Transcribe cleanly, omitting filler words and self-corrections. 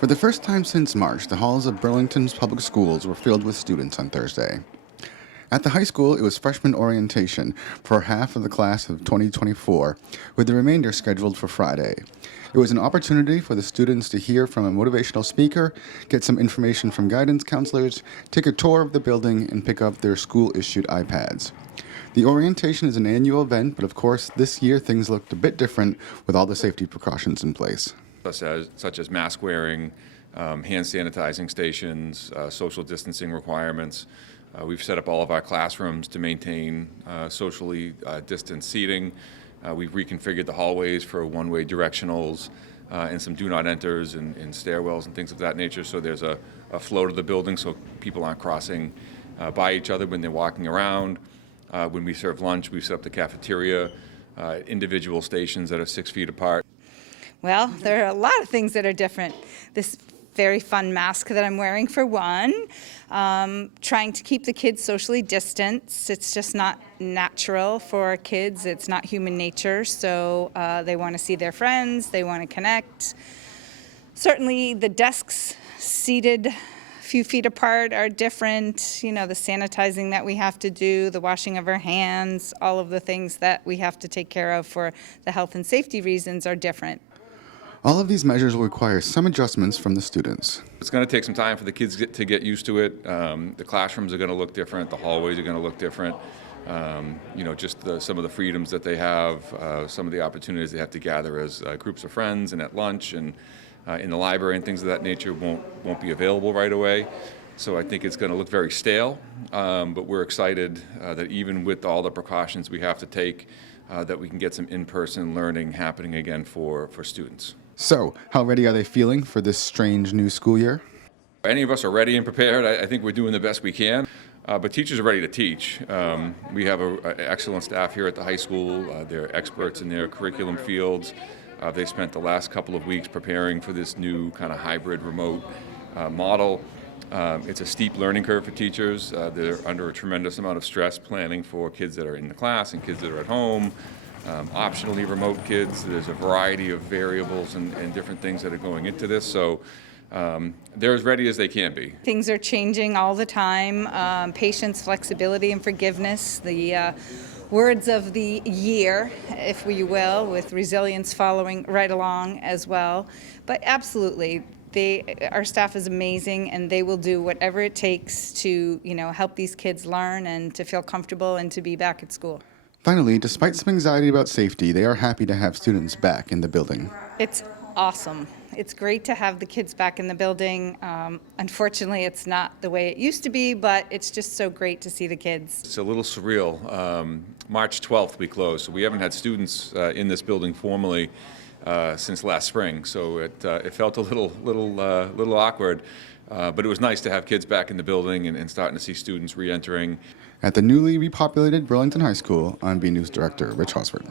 For the first time since March, the halls of Burlington's public schools were filled with students on Thursday. At the high school, it was freshman orientation for half of the class of 2024, with the remainder scheduled for Friday. It was an opportunity for the students to hear from a motivational speaker, get some information from guidance counselors, take a tour of the building, and pick up their school-issued iPads. The orientation is an annual event, but of course, this year things looked a bit different with all the safety precautions in place. Such as mask wearing, hand sanitizing stations, social distancing requirements. We've set up all of our classrooms to maintain socially distanced seating. We've reconfigured the hallways for one-way directionals and some do not enters and stairwells and things of that nature, so there's a flow to the building so people aren't crossing by each other when they're walking around. When we serve lunch, we set up the cafeteria, individual stations that are 6 feet apart. Well, there are a lot of things that are different. This very fun mask that I'm wearing, for one, trying to keep the kids socially distanced. It's just not natural for kids. It's not human nature, so they want to see their friends, they want to connect. Certainly the desks seated a few feet apart are different. You know, the sanitizing that we have to do, the washing of our hands, all of the things that we have to take care of for the health and safety reasons are different. All of these measures will require some adjustments from the students. It's going to take some time for the kids to get used to it. The classrooms are going to look different. The hallways are going to look different. Just some of the freedoms that they have, some of the opportunities they have to gather as groups of friends and at lunch and in the library and things of that nature won't be available right away. So I think it's going to look very stale, but we're excited that even with all the precautions we have to take, that we can get some in-person learning happening again for students. So, how ready are they feeling for this strange new school year? Any of us are ready and prepared. I think we're doing the best we can, but teachers are ready to teach. We have an excellent staff here at the high school. They're experts in their curriculum fields. They spent the last couple of weeks preparing for this new kind of hybrid remote model. It's a steep learning curve for teachers. They're under a tremendous amount of stress planning for kids that are in the class and kids that are at home. Optionally remote kids. There's a variety of variables and different things that are going into this. So they're as ready as they can be. Things are changing all the time. Patience, flexibility, and forgiveness. The words of the year, if you will, with resilience following right along as well. But absolutely, our staff is amazing, and they will do whatever it takes to, help these kids learn and to feel comfortable and to be back at school. Finally, despite some anxiety about safety, they are happy to have students back in the building. It's awesome. It's great to have the kids back in the building. Unfortunately, it's not the way it used to be, but it's just so great to see the kids. It's a little surreal. March 12th we closed, so we haven't had students in this building formally since last spring, so it felt a little awkward, but it was nice to have kids back in the building and starting to see students re-entering. At the newly repopulated Burlington High School, I'm BNEWS Director Rich Hosford.